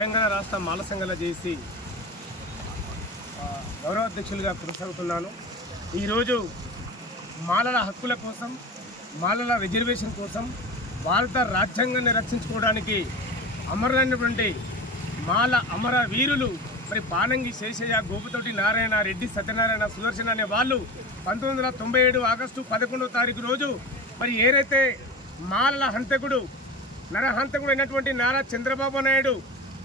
తెలంగాణ రాష్ట్ర మాల సంఘాల చేసి గౌరవాధ్యక్షులుగా కొనసాగుతున్నాను. ఈరోజు మాలల హక్కుల కోసం, మాలల రిజర్వేషన్ కోసం భారత రాజ్యాంగాన్ని రక్షించుకోవడానికి అమరులైనటువంటి మాల అమర వీరులు మరి పానంగి శేషయ్య, గోపుతోటి నారాయణ, రెడ్డి సత్యనారాయణ, సుదర్శన్ అనే వాళ్ళు 1997 ఆగస్టు 11వ తారీఖు రోజు మరి ఏదైతే మాలల హంతకుడు నరహంతకుడు అయినటువంటి నారా చంద్రబాబు నాయుడు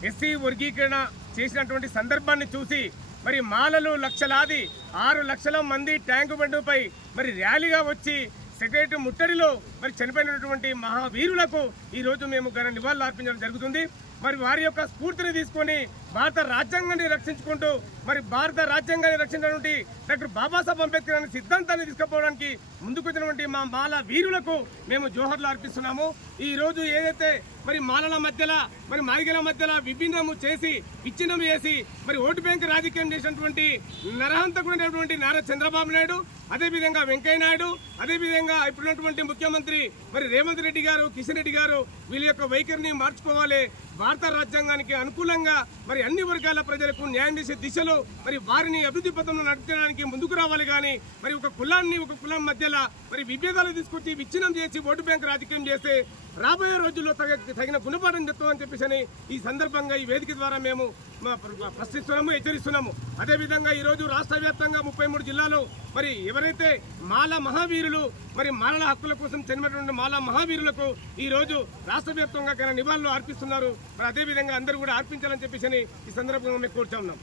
ఎస్సీ వర్గీకరణ చేసినటువంటి సందర్భాన్ని చూసి మరి మాలలు లక్షలాది 6 లక్షల మంది ట్యాంకు బండుపై మరి ర్యాలీగా వచ్చి సెక్రటరీ ముట్టడిలో మరి చనిపోయినటువంటి మహావీరులకు ఈరోజు మేము ఘన నివాళులు అర్పించడం జరుగుతుంది. మరి వారి యొక్క స్ఫూర్తిని తీసుకొని భారత రాజ్యాంగాన్ని రక్షించుకుంటూ మరి భారత రాజ్యాంగాన్ని రక్షించినటువంటి డాక్టర్ బాబాసాహెబ్ అంబేద్కర్ అనే సిద్ధాంతాన్ని తీసుకుపోవడానికి ముందుకొచ్చినటువంటి మా మాల వీరులకు మేము జోహర్లు అర్పిస్తున్నాము. ఈ రోజు ఏదైతే మరి మాలల మధ్యలో మరి మాదిగల మధ్యలో విభిన్నము చేసి విచ్ఛిన్నం చేసి మరి ఓటు బ్యాంక్ రాజకీయం చేసినటువంటి నరహంతకుడైనటువంటి నారా చంద్రబాబు నాయుడు, అదేవిధంగా వెంకయ్య నాయుడు, అదేవిధంగా ఇప్పుడున్నటువంటి ముఖ్యమంత్రి మరి రేవంత్ రెడ్డి గారు, కిషన్ రెడ్డి గారు వీళ్ళ యొక్క వైఖరిని మార్చుకోవాలి. భారత రాజ్యాంగానికి అనుకూలంగా మరి అన్ని వర్గాల ప్రజలకు న్యాయం చేసే దిశలో మరి వారిని అభివృద్ధి పథంలో నడపడానికి ముందుకు రావాలి. కానీ మరి ఒక కులం మధ్యలో మరి విభేదాలు తీసుకొచ్చి విచ్ఛిన్నం చేసి ఓటు బ్యాంక్ రాజకీయం చేస్తే రాబోయే రోజుల్లో తగిన గుణపాఠం చెప్తామని చెప్పేసి ఈ సందర్భంగా ఈ వేదిక ద్వారా మేము ప్రశ్నిస్తున్నాము, హెచ్చరిస్తున్నాము. అదేవిధంగా ఈరోజు రాష్ట్ర వ్యాప్తంగా 33 జిల్లాలో మరి ఎవరైతే మాల మహావీరులు మరి మాలల హక్కుల కోసం చనిపోయినటువంటి మాల మహావీరులకు ఈ రోజు రాష్ట్ర వ్యాప్తంగా నివాళులు అర్పిస్తున్నారు. మరి అదేవిధంగా అందరూ కూడా అర్పించాలని చెప్పేసి ఈ సందర్భంగా మేము కోరుతా ఉన్నాం.